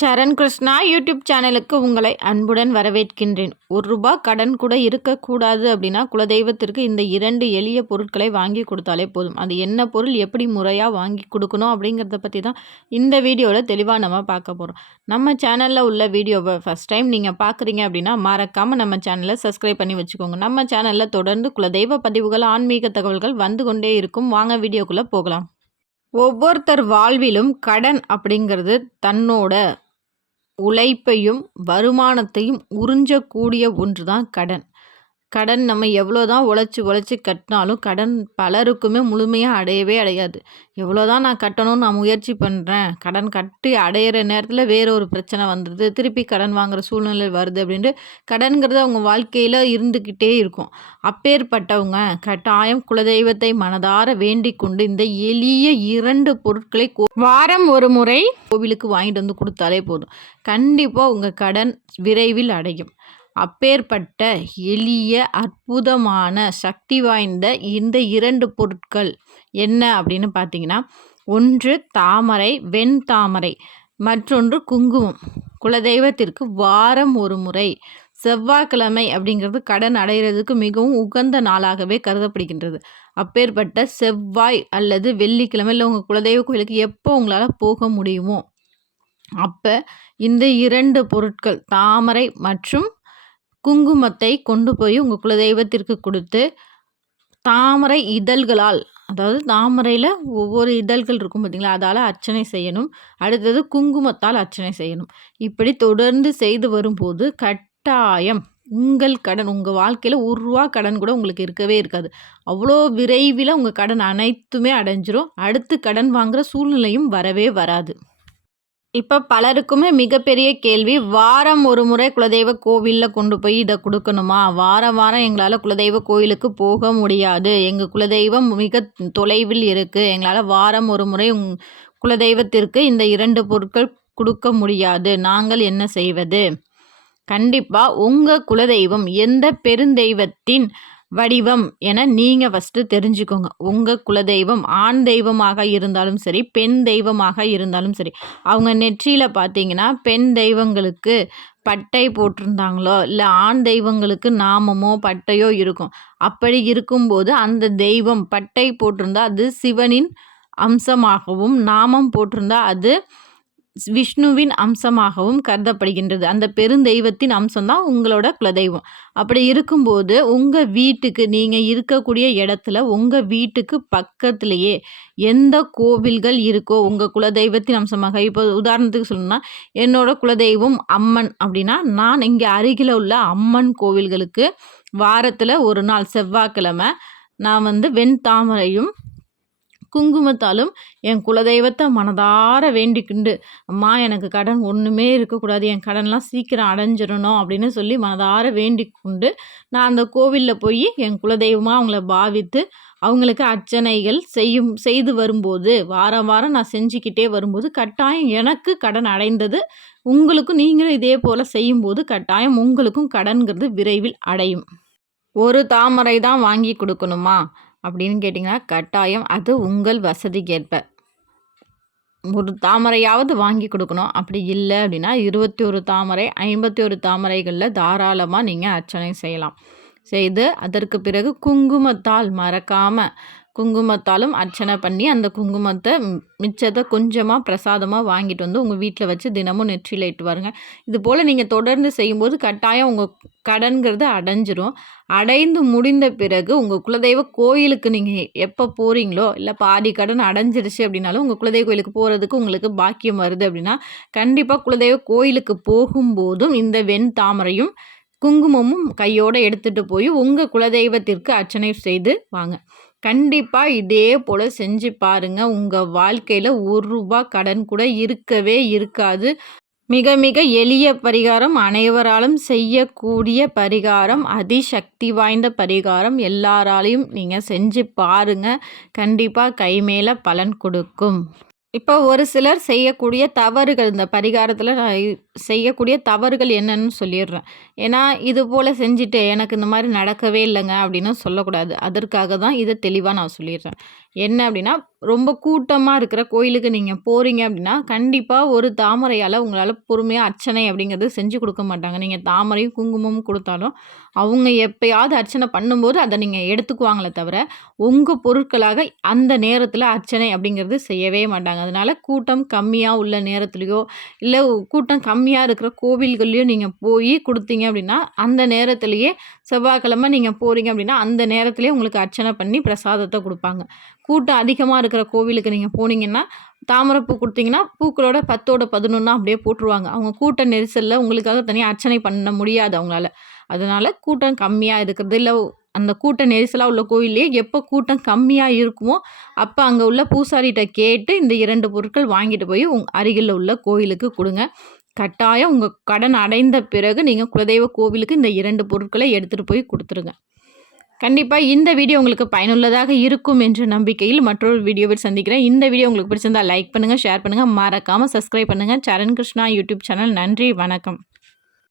சரண் Krishna YouTube சேனலுக்கு உங்களை அன்புடன் வரவேற்கின்றேன். ₹1 கடன் கூட இருக்கக்கூடாது அப்படின்னா குலதெய்வத்திற்கு இந்த 2 எளிய பொருட்களை வாங்கி கொடுத்தாலே போதும். அது என்ன பொருள், எப்படி முறையாக வாங்கி கொடுக்கணும் அப்படிங்கிறத பற்றி தான் இந்த வீடியோவில் தெளிவாக நம்ம பார்க்க போகிறோம். நம்ம சேனலில் உள்ள வீடியோவை ஃபஸ்ட் டைம் நீங்கள் பார்க்குறீங்க அப்படின்னா மறக்காமல் நம்ம சேனலை சப்ஸ்கிரைப் பண்ணி வச்சுக்கோங்க. நம்ம சேனலில் தொடர்ந்து குலதெய்வ பதிவுகள், ஆன்மீக தகவல்கள் வந்து கொண்டே இருக்கும். வாங்க வீடியோக்குள்ளே போகலாம். ஒவ்வொருத்தர் வாழ்விலும் கடன் அப்படிங்கிறது தன்னோட உழைப்பையும் வருமானத்தையும் உறிஞ்சக்கூடிய ஒன்று தான் கடன். கடன் நம்ம எவ்வளோ தான் உழைச்சி கட்டினாலும் கடன் பலருக்குமே முழுமையாக அடையவே அடையாது. எவ்வளோ தான் நான் கட்டணும்னு நான் முயற்சி பண்ணுறேன், கடன் கட்டி அடையிற நேரத்தில் வேற ஒரு பிரச்சனை வந்துடுது, திருப்பி கடன் வாங்குகிற சூழ்நிலை வருது அப்படின்ட்டு கடன்கிறது அவங்க வாழ்க்கையில் இருந்துக்கிட்டே இருக்கும். அப்பேற்பட்டவங்க கட்டாயம் குலதெய்வத்தை மனதார வேண்டிக் கொண்டு இந்த எளிய 2 பொருட்களை வாரம் ஒரு முறை கோவிலுக்கு வாங்கிட்டு வந்து கொடுத்தாலே போதும். கண்டிப்பாக உங்கள் கடன் விரைவில் அடையும். அப்பேற்பட்ட எளிய அற்புதமான சக்தி வாய்ந்த இந்த 2 பொருட்கள் என்ன அப்படின்னு பார்த்தீங்கன்னா, ஒன்று தாமரை, வெண்தாமரை, மற்றொன்று குங்குமம். குலதெய்வத்திற்கு வாரம் ஒரு முறை செவ்வாய்க்கிழமை அப்படிங்கிறது கடன் அடைகிறதுக்கு மிகவும் உகந்த நாளாகவே கருதப்படுகின்றது. அப்பேற்பட்ட செவ்வாய் அல்லது வெள்ளிக்கிழமை இல்லை உங்கள் குலதெய்வ கோயிலுக்கு எப்போ உங்களால் போக முடியுமோ அப்போ இந்த 2 பொருட்கள் தாமரை மற்றும் குங்குமத்தை கொண்டு போய் உங்கள் குலதெய்வத்திற்கு கொடுத்து தாமரை இதழ்களால், அதாவது தாமரையில் ஒவ்வொரு இதழ்கள் இருக்கும் பார்த்தீங்களா, அதால் அர்ச்சனை செய்யணும். அடுத்தது குங்குமத்தால் அர்ச்சனை செய்யணும். இப்படி தொடர்ந்து செய்து வரும்போது கட்டாயம் உங்கள் கடன், உங்கள் வாழ்க்கையில் ₹1 கடன் கூட உங்களுக்கு இருக்கவே இருக்காது. அவ்வளோ விரைவில் உங்கள் கடன் அனைத்துமே அடைஞ்சிரும். அடுத்து கடன் வாங்குகிற சூழ்நிலையும் வரவே வராது. இப்போ பலருக்குமே மிகப்பெரிய கேள்வி, வாரம் ஒரு முறை குலதெய்வ கோவிலில் கொண்டு போய் இதை கொடுக்கணுமா? வாரம் வாரம் எங்களால் குலதெய்வ கோயிலுக்கு போக முடியாது, எங்கள் குலதெய்வம் மிக தொலைவில் இருக்குது, எங்களால் வாரம் ஒரு முறை குலதெய்வத்திற்கு இந்த 2 பொருட்கள் கொடுக்க முடியாது, நாங்கள் என்ன செய்வது? கண்டிப்பாக உங்கள் குலதெய்வம் எந்த பெருந்தெய்வத்தின் வடிவம் என நீங்கள் ஃபஸ்ட்டு தெரிஞ்சுக்கோங்க. உங்கள் குலதெய்வம் ஆண் தெய்வமாக இருந்தாலும் சரி, பெண் தெய்வமாக இருந்தாலும் சரி, அவங்க நெற்றியில் பார்த்தீங்கன்னா பெண் தெய்வங்களுக்கு பட்டை போட்டிருந்தாங்களோ இல்லை ஆண் தெய்வங்களுக்கு நாமமோ பட்டையோ இருக்கும். அப்படி இருக்கும்போது அந்த தெய்வம் பட்டை போட்டிருந்தா அது சிவனின் அம்சமாகவும், நாமம் போட்டிருந்தா அது விஷ்ணுவின் அம்சமாகவும் கருதப்படுகின்றது. அந்த பெருந்தெய்வத்தின் அம்சம்தான் உங்களோட குலதெய்வம். அப்படி இருக்கும்போது உங்கள் வீட்டுக்கு, நீங்கள் இருக்கக்கூடிய இடத்துல உங்கள் வீட்டுக்கு பக்கத்துலேயே எந்த கோவில்கள் இருக்கோ உங்கள் குலதெய்வத்தின் அம்சமாக, இப்போ உதாரணத்துக்கு சொல்லணும்னா என்னோட குலதெய்வம் அம்மன் அப்படின்னா நான் இங்கே அருகில் உள்ள அம்மன் கோவில்களுக்கு வாரத்தில் ஒரு நாள் செவ்வாய்க்கிழமை நான் வெண்தாமரையும் குங்குமத்தாலும் என் குலதெய்வத்தை மனதார வேண்டிக்கிண்டு, அம்மா எனக்கு கடன் ஒன்றுமே இருக்கக்கூடாது, என் கடன்லாம் சீக்கிரம் அடைஞ்சிடணும் அப்படின்னு சொல்லி மனதார வேண்டிக் கொண்டு நான் அந்த கோவிலில் போய் என் குலதெய்வமாக அவங்கள பாவித்து அவங்களுக்கு அர்ச்சனைகள் செய்து வரும்போது, வாரம் வாரம் நான் செஞ்சுக்கிட்டே வரும்போது கட்டாயம் எனக்கு கடன் அடைந்தது உங்களுக்கும், நீங்களும் இதே போல் செய்யும்போது கட்டாயம் உங்களுக்கும் கடன்கிறது விரைவில் அடையும். ஒரு தாமரை தான் வாங்கி கொடுக்கணுமா அப்படின்னு கேட்டிங்கன்னா கட்டாயம் அது உங்கள் வசதிக்கேற்ப ஒரு தாமரையாவது வாங்கி கொடுக்கணும். அப்படி இல்லை அப்படின்னா 21 தாமரை, 51 தாமரைகளில் தாராளமாக நீங்கள் அர்ச்சனை செய்யலாம். செய்து அதற்கு பிறகு குங்குமத்தால் மறக்காமல் குங்குமத்தாலும் அர்ச்சனை பண்ணி அந்த குங்குமத்தை மிச்சத்தை கொஞ்சமாக பிரசாதமாக வாங்கிட்டு வந்து உங்கள் வீட்டில் வச்சு தினமும் நெற்றியில் இட்டு வாருங்க. இது போல் நீங்கள் தொடர்ந்து செய்யும்போது கட்டாயம் உங்கள் கடன்கிறது அடைஞ்சிரும். அடைந்து முடிந்த பிறகு உங்கள் குலதெய்வ கோயிலுக்கு நீங்கள் எப்போ போகிறீங்களோ, இல்லை பாதி கடன் அடைஞ்சிருச்சு அப்படின்னாலும் உங்கள் குலதெய்வ கோயிலுக்கு போகிறதுக்கு உங்களுக்கு பாக்கியம் வருது அப்படின்னா கண்டிப்பாக குலதெய்வ கோயிலுக்கு போகும்போதும் இந்த வெண் தாமரையும் குங்குமமும் கையோடு எடுத்துகிட்டு போய் உங்கள் குலதெய்வத்திற்கு அர்ச்சனை செய்து வாங்க. கண்டிப்பாக இதே போல் செஞ்சு பாருங்கள். உங்கள் வாழ்க்கையில் ₹1 கடன் கூட இருக்கவே இருக்காது. மிக மிக எளிய பரிகாரம், அனைவராலும் செய்யக்கூடிய பரிகாரம், அதிசக்தி வாய்ந்த பரிகாரம். எல்லாராலையும் நீங்கள் செஞ்சு பாருங்கள். கண்டிப்பாக கை மேலே பலன் கொடுக்கும். இப்போ ஒரு சிலர் செய்யக்கூடிய தவறுகள், இந்த பரிகாரத்தில் நான் செய்யக்கூடிய தவறுகள் என்னன்னு சொல்லிடுறேன். ஏன்னா, இது போல செஞ்சுட்டு எனக்கு இந்த மாரி நடக்கவே இல்லங்க அப்படின்னு சொல்லக்கூடாது. அதற்காக தான் இத தெளிவா நான் சொல்லிடுறேன். என்ன அப்படின்னா, ரொம்ப கூட்டமா இருக்கிற கோயிலுக்கு நீங்க போறீங்க அப்படின்னா, கண்டிப்பா ஒரு தாமரையால உங்களால பொறுமையா அர்ச்சனை அப்படிங்கிறது செஞ்சு குடுக்க மாட்டாங்க. நீங்க தாமரையும், குங்குமமும் குடுத்தாலும், அவங்க எப்பயாவது அர்ச்சனை பண்ணும்போது அத நீங்க எடுத்துக்குவாங்களே தவிர, உங்க பொருட்களாக அந்த நேரத்தில அர்ச்சனை அப்படிங்கிறது செய்யவே மாட்டாங்க. அதனால கூட்டம் கம்மியா உள்ள நேரத்திலயோ, இல்ல கூட்டம் கம்மியா இருக்கிற கோவில்கள்லயோ நீங்க போயி குடுத்தீங்க அப்படின்னா, அந்த நேரத்திலேயே செவ்வாய்க்கிழமை நீங்க போறீங்க அப்படின்னா, அந்த நேரத்திலேயே உங்களுக்கு அர்ச்சனை பண்ணி பிரசாதத்த குடுப்பாங்க. கூட்டம் அதிகமா இருக்கிற கோவிலுக்கு நீங்க போனீங்கன்னா, தாமரைப்பூ குடுத்தீங்கன்னா, பூக்களோட 10ஓட 11 அப்படியே போட்டுருவாங்க. அவங்க கூட்ட நெரிசல்ல உங்களுக்காக தனியா அர்ச்சனை பண்ண முடியாது அவங்களால. அதனால கூட்டம் கம்மியா இருக்கிறது, இல்ல அந்த கூட்ட நெரிசலா உள்ள கோவில்லயே எப்ப கூட்டம் கம்மியா இருக்குமோ, அப்ப அங்க உள்ள பூசாரிட்ட கேட்டு இந்த 2 பொருட்கள் வாங்கிட்டு போய் அருகில உள்ள கோயிலுக்கு குடுங்க. கட்டாயம் உங்க கடன் அடைந்த பிறகு நீங்க குலதெய்வ கோவிலுக்கு இந்த 2 பொருட்கள எடுத்துட்டு போய் குடுத்துருங்க. கண்டிப்பா இந்த வீடியோ உங்களுக்கு பயனுள்ளதாக இருக்கும் என்ற நம்பிக்கையில் மற்றொரு வீடியோவில் சந்திக்கிறேன். இந்த வீடியோ உங்களுக்கு பிடிச்சிருந்தா லைக் பண்ணுங்க, ஷேர் பண்ணுங்க, மறக்காம சப்ஸ்கிரைப் பண்ணுங்க. சரண் கிருஷ்ணா யூடியூப் சேனல். நன்றி, வணக்கம்.